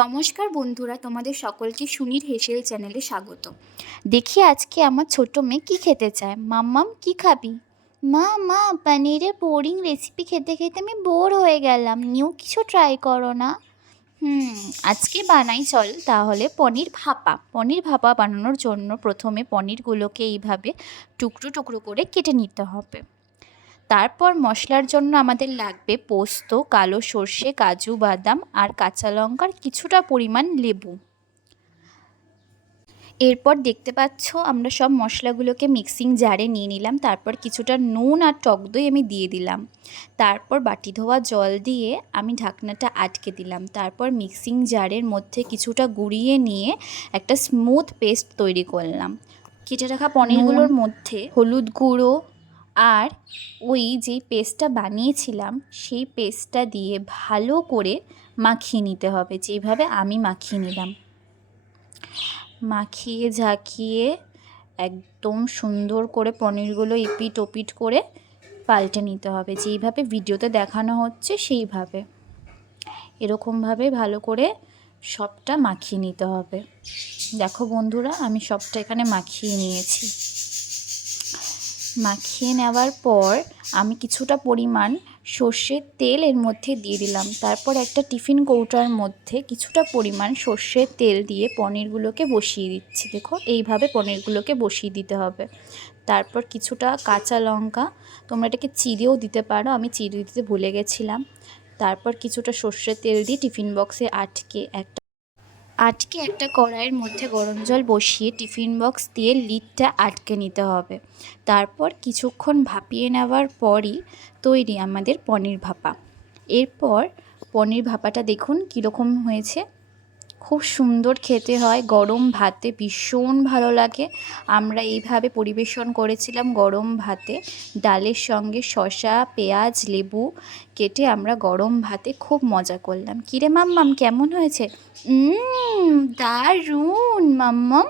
নমস্কার বন্ধুরা, তোমাদের সকলকে সুনীর হেসেল চ্যানেলে স্বাগত। দেখি আজকে আমার ছোট মেয়ে কী খেতে চায়। মাম্মাম কী খাবি? মা পনিরের বোরিং রেসিপি খেতে খেতে আমি বোর হয়ে গেলাম, নিউ কিছু ট্রাই করো না। আজকে বানাই, চল তাহলে পনির ভাপা বানানোর জন্য প্রথমে পনিরগুলোকে এইভাবে টুকরো টুকরো করে কেটে নিতে হবে। তারপর মশলার জন্য আমাদের লাগবে পোস্ত, কালো সর্ষে, কাজু বাদাম আর কাঁচা লঙ্কার কিছুটা পরিমাণ লেবু। এরপর দেখতে পাচ্ছ আমরা সব মশলাগুলোকে মিক্সিং জারে নিয়ে নিলাম। তারপর কিছুটা নুন আর টক দই আমি দিয়ে দিলাম। তারপর বাটি ধোয়া জল দিয়ে আমি ঢাকনাটা আটকে দিলাম। তারপর মিক্সিং জারের মধ্যে কিছুটা গুঁড়িয়ে নিয়ে একটা স্মুথ পেস্ট তৈরি করলাম। কেটে রাখা পনিরগুলোর মধ্যে হলুদ গুঁড়ো আর ওই যেই পেস্টটা বানিয়েছিলাম সেই পেস্টটা দিয়ে ভালো করে মাখিয়ে নিতে হবে, যেভাবে আমি মাখিয়ে নিলাম। মাখিয়ে ঝাঁকিয়ে একদম সুন্দর করে পনিরগুলো এপিট ওপিট করে পাল্টে নিতে হবে, যেইভাবে ভিডিওতে দেখানো হচ্ছে সেইভাবে। এরকমভাবে ভালো করে সবটা মাখিয়ে নিতে হবে। দেখো বন্ধুরা, আমি সবটা এখানে মাখিয়ে নিয়েছি। মাখিয়ে নেওয়ার পর আমি কিছুটা পরিমাণ সর্ষের তেল এর মধ্যে দিয়ে দিলাম। তারপর একটা টিফিন কৌটার মধ্যে কিছুটা পরিমাণ সর্ষের তেল দিয়ে পনিরগুলোকে বসিয়ে দিচ্ছি। দেখো এইভাবে পনিরগুলোকে বসিয়ে দিতে হবে। তারপর কিছুটা কাঁচা লঙ্কা, তোমরা এটাকে চিড়েও দিতে পারো, আমি চিড়ে দিতে ভুলে গেছিলাম। তারপর কিছুটা সর্ষের তেল দিয়ে টিফিন বক্সে আটকে একটা কড়াইয়ের মধ্যে গরম জল বসিয়ে টিফিন বক্স দিয়ে লিডটা আটকে নিতে হবে। তারপর কিছুক্ষণ ভাপিয়ে নেওয়ার পরই তৈরি আমাদের পনির ভাপা। এরপর পনির ভাপাটা দেখুন কীরকম হয়েছে, খুব সুন্দর খেতে হয়, গরম ভাতে ভীষণ ভালো লাগে। আমরা এইভাবে পরিবেশন করেছিলাম গরম ভাতে, ডালের সঙ্গে শসা, পেঁয়াজ, লেবু কেটে আমরা গরম ভাতে খুব মজা করলাম। কিরে মাম্মাম, কেমন হয়েছে? দারুণ মাম্মাম।